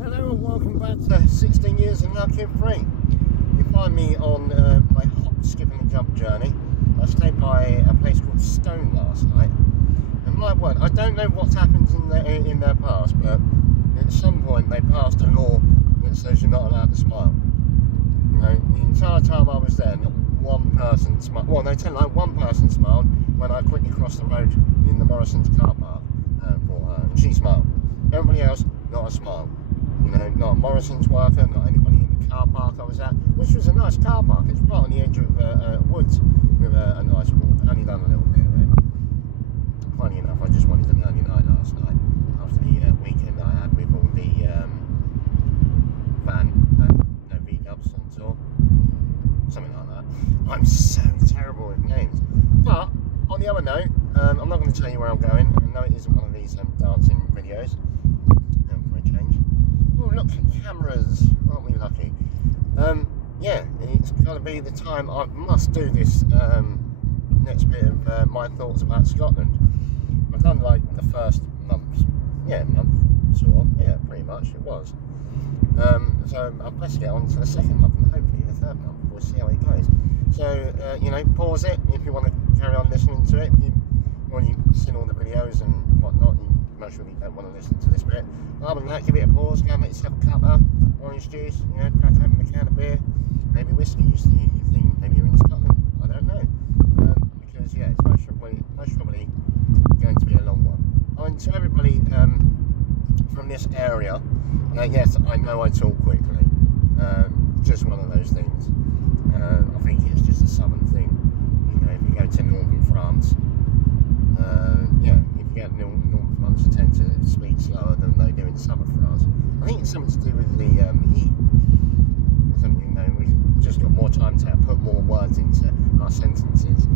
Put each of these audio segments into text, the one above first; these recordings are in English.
Hello and welcome back to 16 Years and Now Kid Free. You find me on my hop, skip and jump journey. I stayed by a place called Stone last night, and my word, I don't know what's happened in their past, but at some point they passed a law that says you're not allowed to smile. You know, the entire time I was there, not one person smiled. Well, no, one person smiled when I quickly crossed the road in the Morrison's car park for her, and she smiled. Everybody else, not a smile. You know, not a Morrison's worker, not anybody in the car park I was at, which was a nice car park. It's right on the edge of woods with a nice walk. I only done a little bit of it. Funny enough, I just wanted an early night last night after the weekend I had with all the van and no V-dubs on tour. Something like that. I'm so terrible with names. But on the other note, I'm not going to tell you where I'm going. I know it isn't one of these dancing videos. For a change. Oh, look, cameras. Aren't we lucky? Yeah, it's got to be the time I must do this next bit of my thoughts about Scotland. I've done like the first month, sort of, yeah, pretty much it was. So I'll best get on to the second month and hopefully the third month. We'll see how it goes. So, you know, pause it if you want to carry on listening to it. When you've seen all the videos and whatnot, you most really don't want to listen to this bit. Other than that, give it a pause, go and make yourself a cuppa, orange juice, you know, crack open a can of beer, maybe whiskey. You think maybe you're in Scotland. I don't know, because yeah, it's most probably going to be a long one. I mean, to everybody from this area, yes, I know I talk quickly. Just one of those things. I think it's just a southern thing. You know, if you go to northern France, yeah, if you go to northern France, you tend to speak slower than they do in southern France. I think it's something to do with the heat. Something, you know, we've just got more time to put more words into our sentences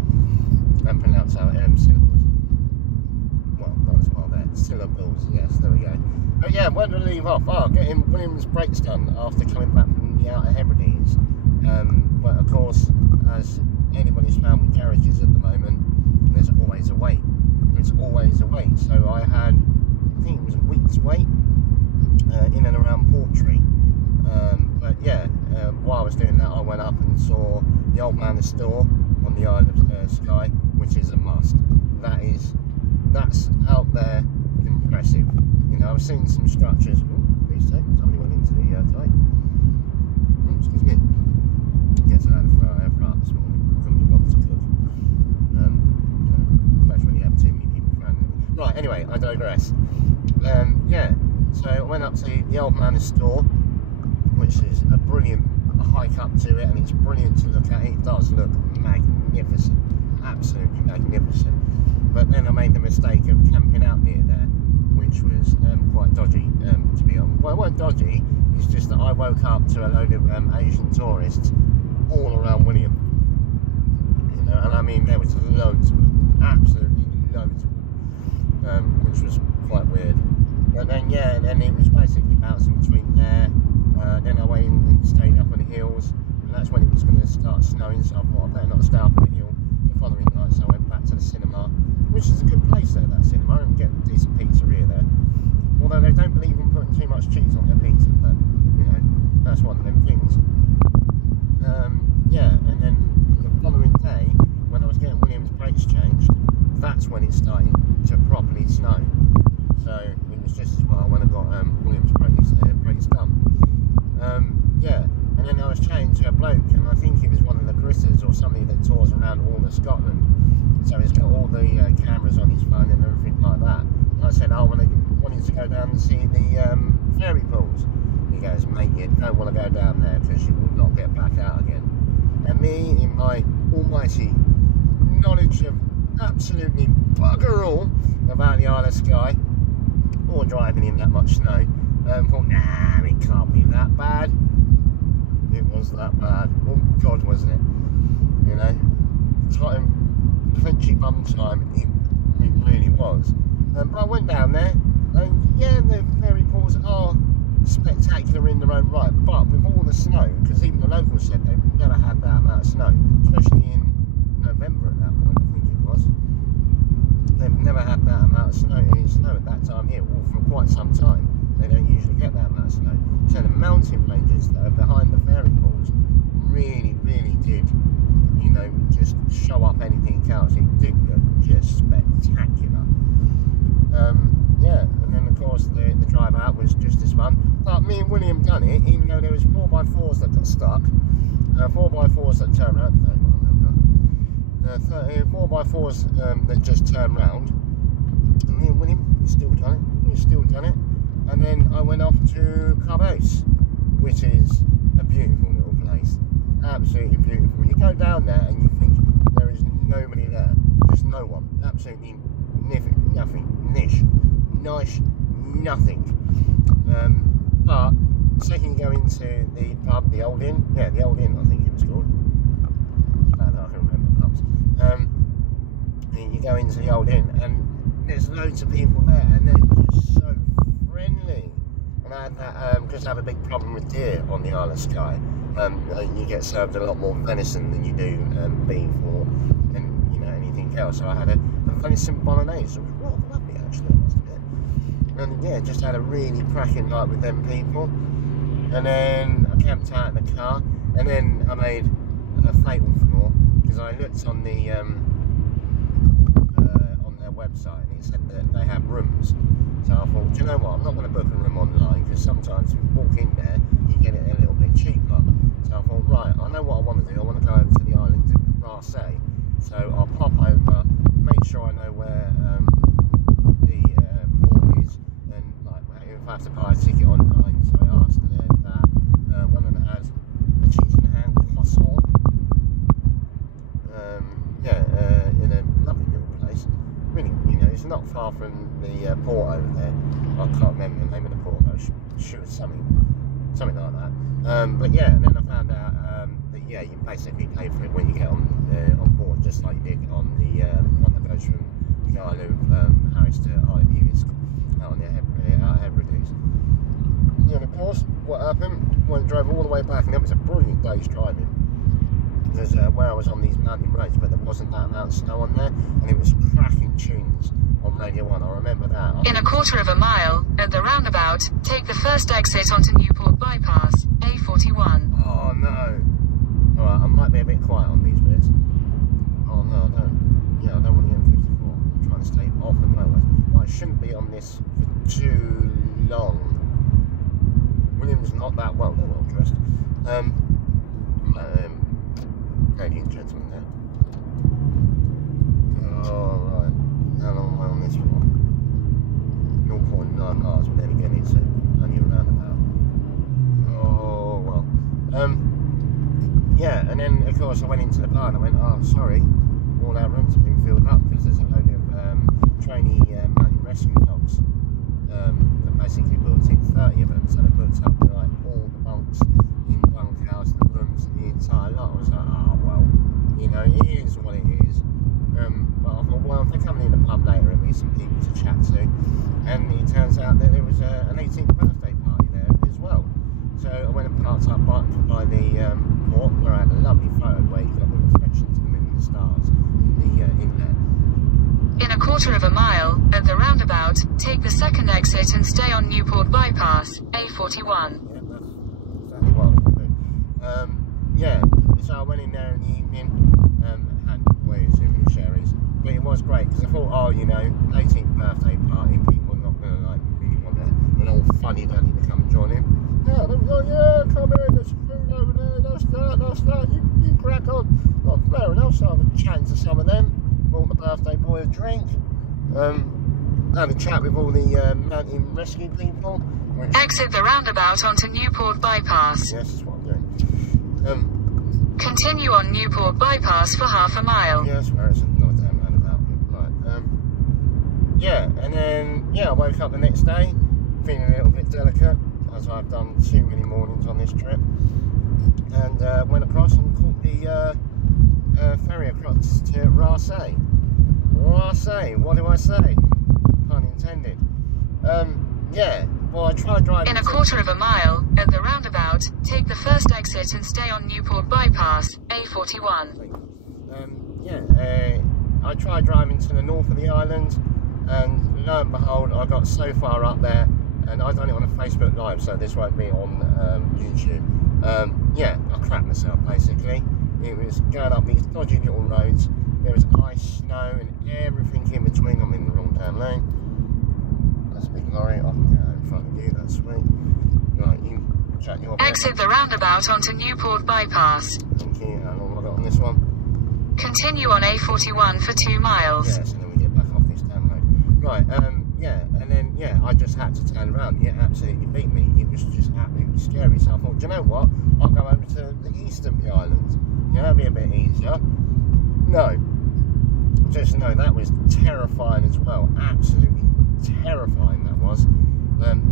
and pronounce our syllables. Well, not as well there. Syllables, yes, there we go. But yeah, where did I leave off? Oh, getting Williams brakes done after coming back from the Outer Hebrides. But of course, as anybody's found with garages at the moment, there's always a wait. There's always a wait. So I had, I think it was a week's wait in and around Portree. But yeah, while I was doing that, I went up and saw the Old Manor Store on the Isle of Skye, which is a must. That's out there impressive. You know, I've seen some structures. Oh, please say, somebody went into the tight. Oh, excuse me. Yes, I had a fart this morning. I couldn't be bothered to cook. You know, imagine when you have too many people around. Right, anyway, I digress. Yeah, so I went up to the Old Manor Store, which is a brilliant hike up to it, and it's brilliant to look at. It does look magnificent, absolutely magnificent. But then I made the mistake of camping out near there, which was quite dodgy, to be honest. Well, it wasn't dodgy, it's just that I woke up to a load of Asian tourists all around William. You know, and I mean, there was loads of them, absolutely loads of them, which was quite weird. But then, yeah, and then it was basically bouncing between there. Then I went and stayed up on the hills, and that's when it was going to start snowing, so I thought I better not stay up on the hill the following night, so I went back to the cinema, which is a good place there, that cinema, and get a decent pizzeria there. Although they don't believe in putting too much cheese on their pizza, but, you know, that's one of them things. Yeah, and then the following day, when I was getting Williams brakes changed, that's when it started to properly snow. So it was just as well when I got Williams brakes done. Yeah, and then I was chatting to a bloke, and I think he was one of the gritters or somebody that tours around all of Scotland. So he's got all the cameras on his phone and everything like that. And I said, oh, when I wanted to go down and see the fairy pools. He goes, mate, you don't want to go down there because you will not get back out again. And me, in my almighty knowledge of absolutely bugger all about the Isle of Skye, or driving in that much snow, thought, nah, it can't be that bad. It was that bad. Oh God, wasn't it? You know, time, clenchy bum time, it really was. But I went down there, and yeah, the fairy pools are spectacular in their own right, but with all the snow, because even the locals said they've never had that amount of snow, especially in November at that point, I think it was. They've never had that amount of snow at that time here, or for quite some time. They don't usually get that amount of snow. about was just as fun. But me and William done it, even though there was 4x4s that got stuck, 4x4s that turned around, 4x4s that just turned round. And me and William, we still done it. And then I went off to Clubhouse, which is a beautiful little place, absolutely beautiful. You go down there and you think there is nobody there, just no one, absolutely nothing, niche, nothing. But the second you go into the pub, the Old Inn, the Old Inn I think it was called, I can remember pubs, and you go into the Old Inn and there's loads of people there and they're just so friendly. And I had that, because I have a big problem with deer on the Isle of Skye. You get served a lot more venison than you do beef or anything else. So I had a venison bolognese. It was rather lovely actually, I must admit. And yeah, just had a really cracking night with them people. And then I camped out in the car, and then I made a fatal flaw because I looked on the on their website and it said that they have rooms. So I thought, do you know what? I'm not going to book a room online because sometimes if you walk in there, you get it a little bit cheaper. So I thought, right, I know what I want to do. I want to go over to the island of Rasay. So I'll pop over, make sure I know where the port is, and like if I have to buy a ticket online. So I asked that one of them has a cheese and ham croissant. In a lovely little place. Really, it's not far from the port over there. I can't remember the name of the port. I should something like that. But yeah, and then I found out that you basically pay for it when you get on board, just like you did on the one that goes from the Isle of Harris to Isle of Uist out of Hebrides. And of course, what happened? When I drove all the way back, and it was a brilliant day's driving. Because where I was on these mountain roads, but there wasn't that amount of snow on there, and it was cracking tunes on Radio 1. I remember that. In a quarter of a mile, at the roundabout, take the first exit onto Newport Bypass, A41. Oh no. Alright, I might be a bit quiet on these bits. Oh no, I don't. Yeah, I don't want to get on 54. I'm trying to stay off the motorway. Well, I shouldn't be on this for too long. William's not that well dressed. Ladies and gentlemen there. Alright, how long am I on this for? 0.9 miles, but then again it's only a roundabout. Oh well. Yeah, and then of course I went into the bar and I went, oh sorry, all our rooms have been filled up because there's a load of trainee mountain rescue dogs. They basically booked in 30 of them, so they booked up like all the bunks in the bunkhouse, the rooms, the entire lot. I was like, oh well, it is what it is. But I thought, well, if they're coming in the pub later, it'll be some people to chat to. And it turns out that there was an 18th birthday party there as well. So I went and parked up by the port, where I had a lovely photo where you got the reflections of the moon and the stars in the inlet. In a quarter of a mile, at the roundabout, take the second exit and stay on Newport Bypass, A41. Yeah, that's exactly what I was going to do. Yeah, so I went in there in the evening, had way too many sherries, but it was great because I thought, 18th birthday party, people are not going to really want an old funny daddy to come and join in. Yeah, they were like, yeah, come in, there's food over there, that's that, you crack on. Well, fair enough, so I was chatting to some of them, bought the birthday boy a drink, had a chat with all the mountain rescue people. Exit the roundabout onto Newport Bypass. Yes, that's what I'm doing. Continue on Newport Bypass for half a mile. Yeah, that's where it's another damn roundabout. Right. Yeah, and then I woke up the next day feeling a little bit delicate, as I've done too many mornings on this trip, and went across and caught the ferry across to Rasay. Rasay, what do I say? Pun intended. Yeah. Well, I tried driving. In a quarter of a mile, at the roundabout, take the first exit and stay on Newport Bypass, A41. I tried driving to the north of the island, and lo and behold, I got so far up there, and I've done it on a Facebook Live, so this won't be on YouTube. I crapped myself basically. It was going up these dodgy little roads. There was ice, snow, and everything in between. I'm in the wrong damn lane. That's a big lorry. I can get out in front of you. your Exit the roundabout onto Newport Bypass. Thank you. How long have I got on this one? Continue on A41 for 2 miles. Yes, and then we get back off this damn road. Right, yeah, and then, yeah, I just had to turn around. It absolutely beat me. It was just absolutely scary. So I thought, do you know what? I'll go over to the east of the island. Yeah, that'll be a bit easier. No. Just know that was terrifying as well. Absolutely terrifying that was.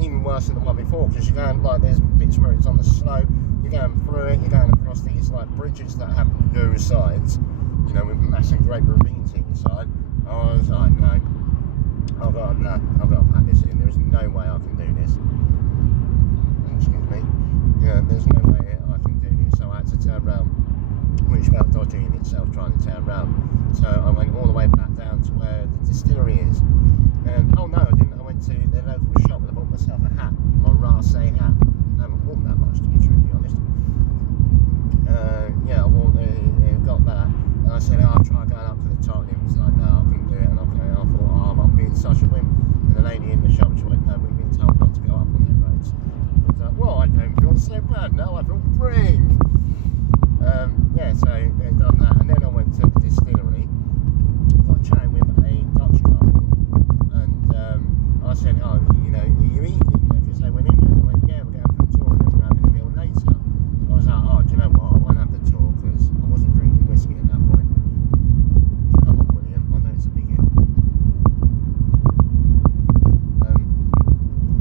Even worse than the one before, because you're going, like, there's bits where it's on the slope, you're going through it, you're going across these, like, bridges that have no sides, you know, with massive great ravines either side. I was like, no, I've got to pack this in. There is no way I can do this. Excuse me. Yeah, there's no way I can do this. So I had to turn around, which felt dodgy in itself, trying to turn around. So I went all the way back down to where the distillery is. And, oh no, I didn't. I went to the local shop and I bought myself a hat, my Rase hat. I haven't worn that much, to be truthfully honest. Yeah, I got that. And I said, oh, I'll try going up to the top. And he was like, no, I couldn't do it. And I thought, oh, I'm being such a wimp. And the lady in the shop, she went, no, we've been told not to go up on them roads. I was like, well, I don't feel so bad now. I feel brave. Yeah, so they done that. And then I went to the distillery, got chatting with a Dutch couple. And I said, oh, you know, are you eating in there? Because they went in there. They went, yeah, we're going for a tour and then we're having a meal later. I was like, oh, do you know what? I won't have the tour because I wasn't drinking whiskey at that point. Come on, William. I know it's a big hill.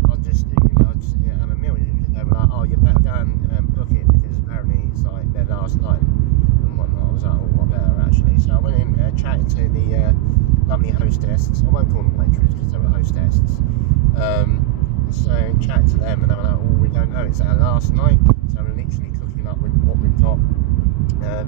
I'll just, you know, have a meal. They were like, oh, you better go and book it because apparently it's like their last night and whatnot. I was like, oh, what better actually? So I went in there, chatted to the lovely hostesses. I won't call them waitress because they were hostesses. So chatted to them and they were like, oh, we don't know, it's our last night. So we're literally cooking up with what we've got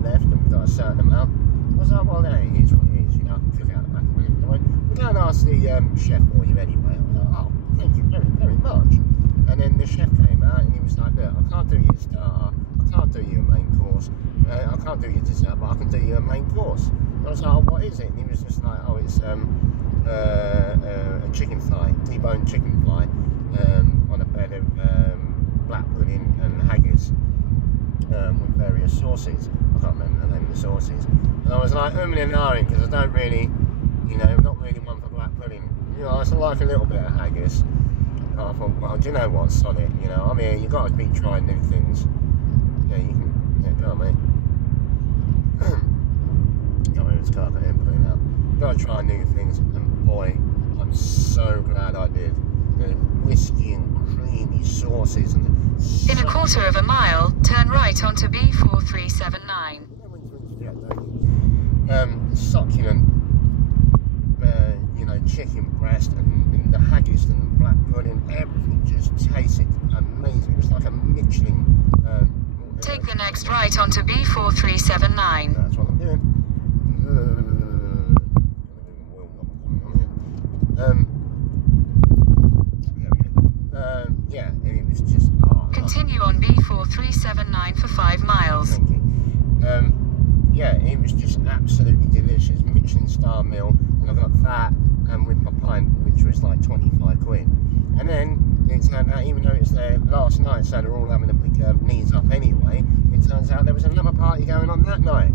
left and we've got a certain amount. I was like, well, no, it is what it is, you know, I can cook out the back of it. They went, we're going to ask the chef for you anyway. I was like, oh, thank you very, very much. And then the chef came out and he was like, look, I can't do your starter, I can't do your main course, I can't do your dessert, but I can do your main course. And I was like, oh, what is it? And he was just like, oh, it's a chicken thigh, T-bone chicken thigh, on a bed of black pudding and haggis with various sauces. I can't remember the name of the sauces. And I was like, and ahhing, because I don't really, you know, not really one for black pudding. You know, I like a little bit of haggis. And I thought, well, do you know what, sod it, you know, I mean, you've got to be trying new things. Yeah, you can, yeah, go on, mate. Got rid of his carpet and put it out. You've got to try new things, and boy, I'm so glad I did. The whiskey and creamy sauces and In a quarter of a mile, turn right onto B4379. Succulent, you know, chicken breast and the haggis and black pudding, everything just tasted amazing. It was like a Michelin. Take the next right onto B4379. That's what I'm doing. Yeah, and it was just. Continue on B4379 for 5 miles. Thank you. Yeah, it was just absolutely delicious. Michelin star meal, and I got that and with my pint, which was like 25 quid. And then it turned out, even though it's their last night, so they're all having a big knees up anyway, it turns out there was another party going on that night.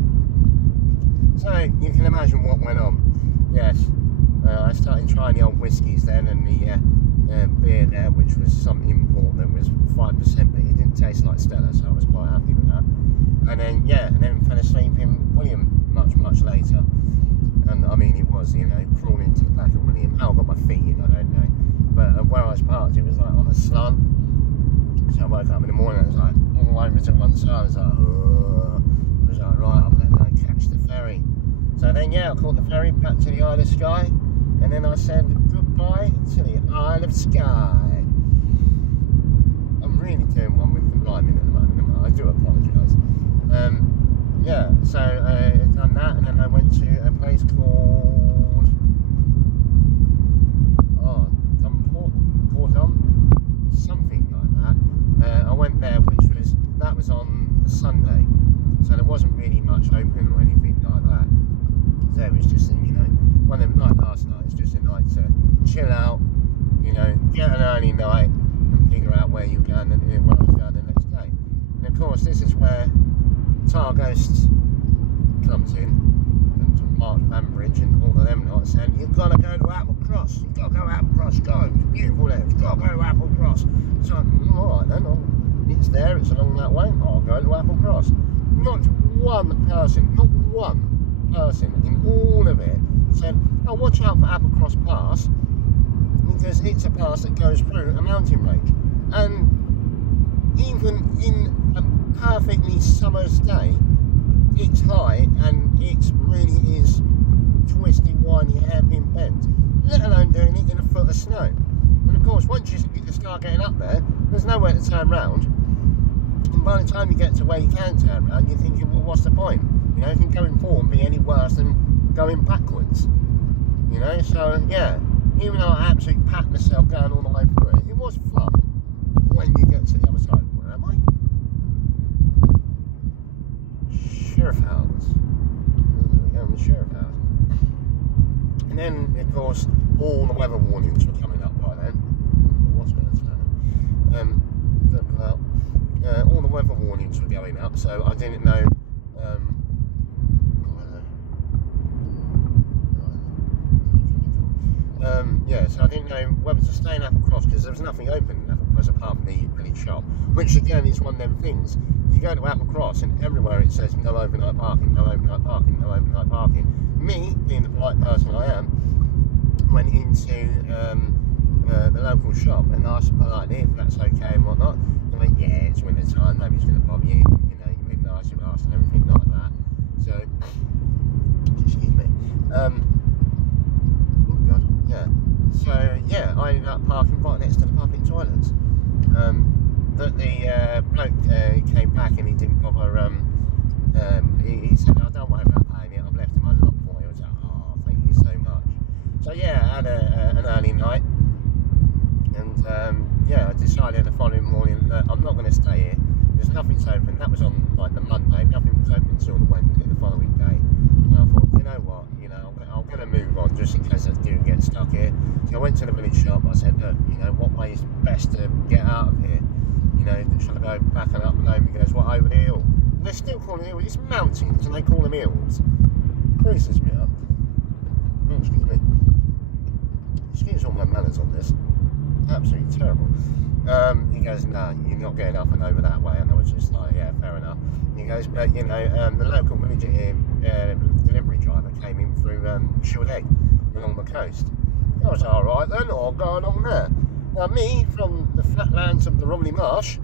So you can imagine what went on. Yes, I started trying the old whiskies then and the beer there, which was some import that was 5%, but it didn't taste like Stella, so I was quite happy with that. And then, yeah, and then fell asleep in William much later. And I mean, it was, you know, crawling into the back of William. How I got my feet in, I don't know. But where I was parked, it was like on a slant. So I woke up in the morning, I was like, all over to one side, I was like, ugh. I was like, right, I'm going to catch the ferry. So then, yeah, I caught the ferry back to the Isle of Skye. And then I said goodbye to the Isle of Skye. I'm really doing one with the rhyming at the moment, I do apologise. Yeah, so I done that, and then I went to a place called Gordon, something like that. I went there, that was on a Sunday, so there wasn't really much open or anything like that. So it was just, you know, one of them, like last night, it's just a night to chill out, you know, get an early night and figure out where you're going and where I was going the next day. course, this is where Targhost comes in, and Mark Bambridge and all of them lot saying, you've got to go to Applecross, you've got to go to Applecross, go, it's beautiful there, you've got to go to Applecross. So, alright then, it's there, it's along that way, I'll go to Applecross. Not one person in all of it said, oh, watch out for Applecross Pass, because it's a pass that goes through a mountain range. And even in a perfectly summer's day, it's high and it really is twisty, windy, hairpin bends, let alone doing it in a foot of snow. And of course, once you start getting up there, there's nowhere to turn round. And by the time you get to where you can turn round, you're thinking, well, what's the point? You know, can going forward be any worse than going backwards? You know, so yeah, even though I absolutely packed myself going all the way through it, it was fun when you get to the other side. Where am I? Sheriff House. There we go, the Sheriff House. And then, of course, all the weather warnings were coming up by then. What's going to turn? All the weather warnings were going up, so I didn't know. Yeah, so I didn't know whether to stay in Applecross because there was nothing open in Applecross apart from the village shop, which again is one of them things. You go to Applecross and everywhere it says no overnight parking, no overnight parking, no overnight parking. Me, being the polite person I am, went into the local shop and asked politely if that's okay and whatnot. They went, yeah, it's winter time, nobody's going to bother you, you know, you've been nice, you've asked and everything like that. So, excuse me. Oh God, yeah. So yeah, I ended up parking right next to the public toilets. But the bloke came back and he didn't bother. He said, "Oh, don't worry about paying it. I've left him unlocked for you." I was like, "Oh, thank you so much." So yeah, I had an early night, and yeah, I decided the following morning that I'm not going to stay here. There's nothing's open. That was on like the Monday. Nothing was open until the Wednesday, the following day. And I thought, you know what, I'm going to move on just in case I do get stuck here. So I went to the village shop. I said, look, what way is best to get out of here? Should I go back and up and over? He goes, what, over the hill? And they're still calling it, it's mountains and they call them hills. Creases me up. Oh, excuse me. Excuse all my manners on this. Absolutely terrible. He goes, no, you're not getting up and over that way. And I was just like, yeah, fair enough. He goes, but the local villager here, delivery driver came in through Shield Egg along the coast. I was all right then, I'll go along there. Now me, from the flatlands of the Romney Marsh,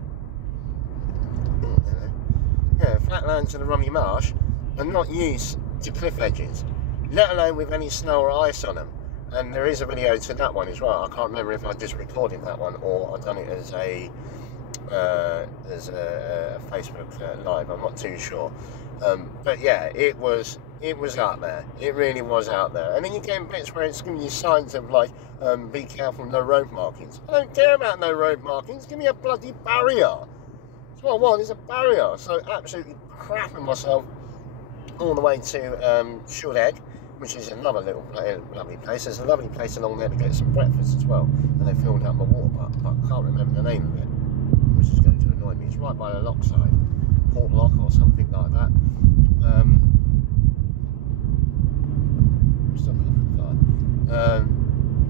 flatlands of the Romney Marsh, are not used to cliff edges, let alone with any snow or ice on them. And there is a video to that one as well. I can't remember if I just recorded that one or I've done it as a Facebook live. I'm not too sure. But yeah, it was out there. It really was out there. And then you get bits where it's giving you signs of like, be careful, no road markings. I don't care about no road markings. Give me a bloody barrier. That's what I want, is a barrier. So absolutely crapping myself all the way to Shield Egg, which is another little lovely place. There's a lovely place along there to get some breakfast as well. And they filled up my water butt, but I can't remember the name of it, which is going to annoy me. It's right by the lock side, Port Lock or something like that.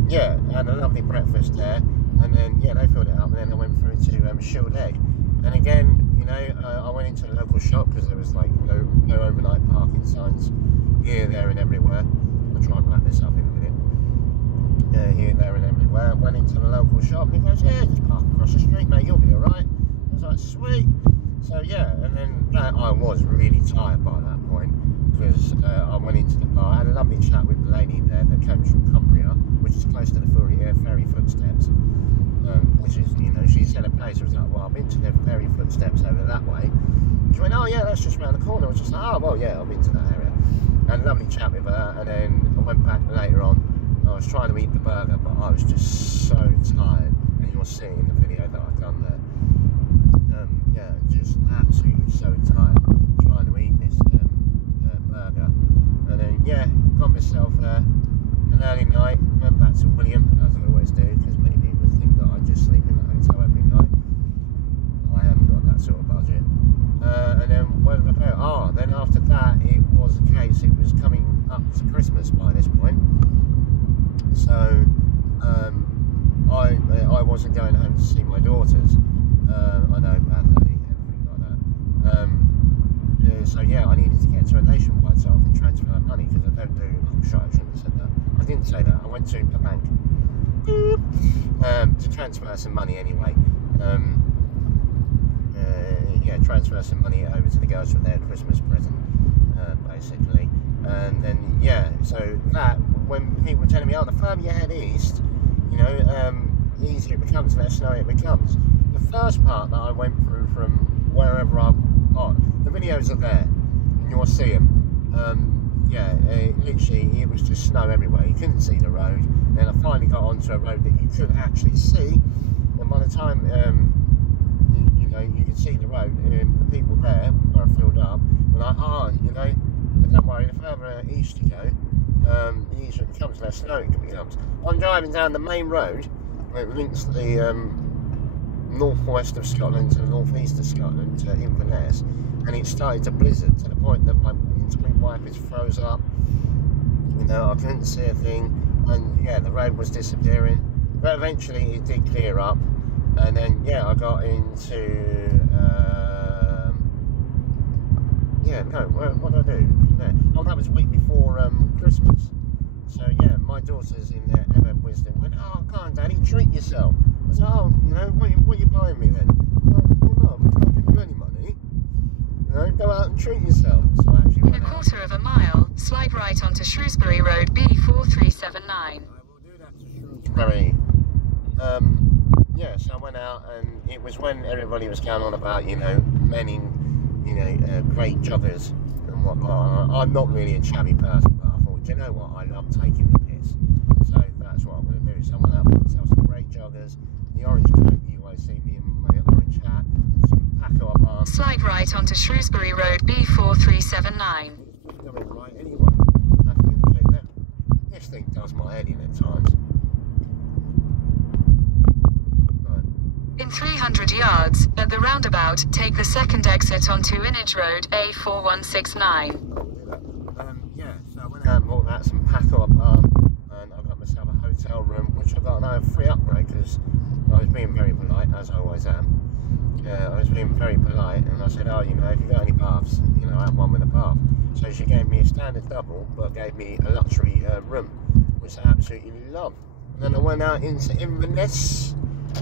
Yeah, I had a lovely breakfast there, and then yeah, they filled it up, and then I went through to Shield Egg, and again, I went into the local shop because there was like no overnight parking signs here, there, and everywhere. I'll try and wrap this up in a minute. Here, there, and everywhere. Went into the local shop, and he goes, "Yeah, just park across the street, mate. You'll be all right." I was like, "Sweet." So yeah, and then I was really tired by that point because I went into the bar. I had a lovely chat with the lady there that comes from Cumbria, which is close to the ferry footsteps. Which is, she said a place. I was like, well, I've been to the ferry footsteps over that way. She went, oh yeah, that's just around the corner. I was just like, oh well, yeah, I've been to that area. I had a lovely chat with her, and then I went back later on. I was trying to eat the burger, but I was just so tired, and you'll see in the video that I've done there. Yeah, just absolutely so tired trying to eat this burger, and then yeah, got myself an early night. Went back to William, as I always do, because many people think that I just sleep in a hotel every night. I haven't got that sort of budget. daughters. I know, bad daddy, everything like that. So yeah, I needed to get to a nationwide so I can transfer money because I don't do. Oh, sorry, I shouldn't have said that. I didn't say that. I went to the bank to transfer some money anyway. Yeah, transfer some money over to the girls for their Christmas present, basically. And then yeah, so that when people were telling me, oh, the further you head east, you know, the easier it becomes, the less snowy it becomes. The first part that I went through from wherever the videos are there, and you'll see them. Yeah, literally, it was just snow everywhere. You couldn't see the road. Then I finally got onto a road that you could actually see, and by the time you know, you could see the road, the people there were filled up. Were like, you know, don't worry, the further east you go, the easier it becomes, the less snow it becomes. I'm driving down the main road. It links the northwest of Scotland to the northeast of Scotland to Inverness, and it started to blizzard to the point that my windscreen wipers froze up. You know, I couldn't see a thing, and yeah, the road was disappearing. But eventually it did clear up, and then yeah, I got into what did I do from there? Oh, that was a week before Christmas. So yeah, my daughter's in their ever wisdom went, oh, come on, Daddy, treat yourself. I said, oh, you know, what are you buying me then? Well, no, we can't give you any money. You know, go out and treat yourself. So I actually in a quarter of a mile, slide right onto Shrewsbury Road B4379. I will do that to Shrewsbury. Yeah, so I went out, and it was when everybody was going on about, you know, men in, you know, great joggers and whatnot. I'm not really a chubby person, but I thought, do you know what, I love taking the piss. So that's what I'm going to do. So I went out and bought myself some great joggers, the orange coat, you always see me in my orange hat, some Paco Rabanne. Slide right onto Shrewsbury Road B4379. Going right anyway. I have to indicate that. This thing does my head in at times. In 300 yards, at the roundabout, take the second exit onto Inage Road A4169. Yeah, so I went out and bought that, some Paco Rabanne, and I got myself a hotel room, which I got a free upgrade because I was being very polite, as I always am. I was being very polite, and I said, oh, you know, if you got any baths, you know, I have one with a bath. So she gave me a standard double, but gave me a luxury room, which I absolutely love. And then I went out into Inverness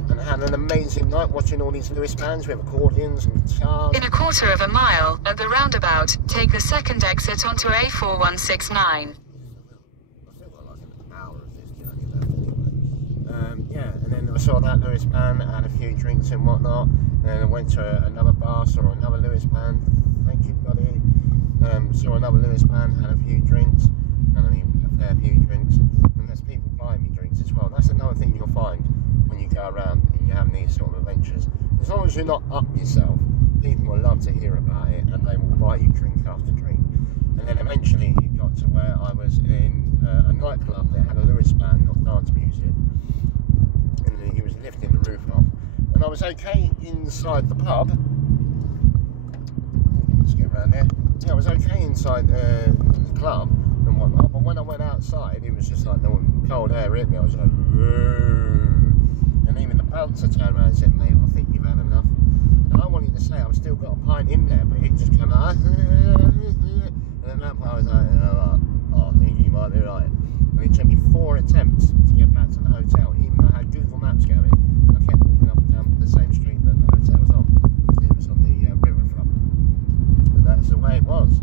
and had an amazing night watching all these Lewis bands with accordions and guitars. In a quarter of a mile, at the roundabout, take the second exit onto A4169. I've still got like an hour of this journey left anyway. Yeah, and then I saw that Lewis band, had a few drinks and whatnot, and then I went to another bar, saw another Lewis band, thank you buddy. Saw another Lewis band, had a few drinks, and I mean a fair few drinks, and there's people buying me drinks as well. That's another thing you'll find when you go around and you're having these sort of adventures. As long as you're not up yourself, people will love to hear about it, and they will buy you drink after drink. And then eventually it got to where I was in a nightclub that had a Lewis band of dance music, and he was lifting the roof off, and I was okay inside the pub. Let's get around there. Yeah, I was okay inside the club and whatnot, but when I went outside, it was just like no cold air hit me. I was like, whoa. And even the bouncer turned around and said, mate, I think you've had enough. And I wanted to say I've still got a pint in there, but it just came out. And at that point I was like, oh, I think you might be right. And it took me 4 attempts to get back to the hotel, even though I had Google Maps going. I kept walking up and down the same street that the hotel was on. It was on the riverfront. And that's the way it was.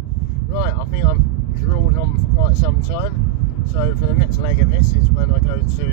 Right, I think I've drawled on for quite some time. So for the next leg of this is when I go to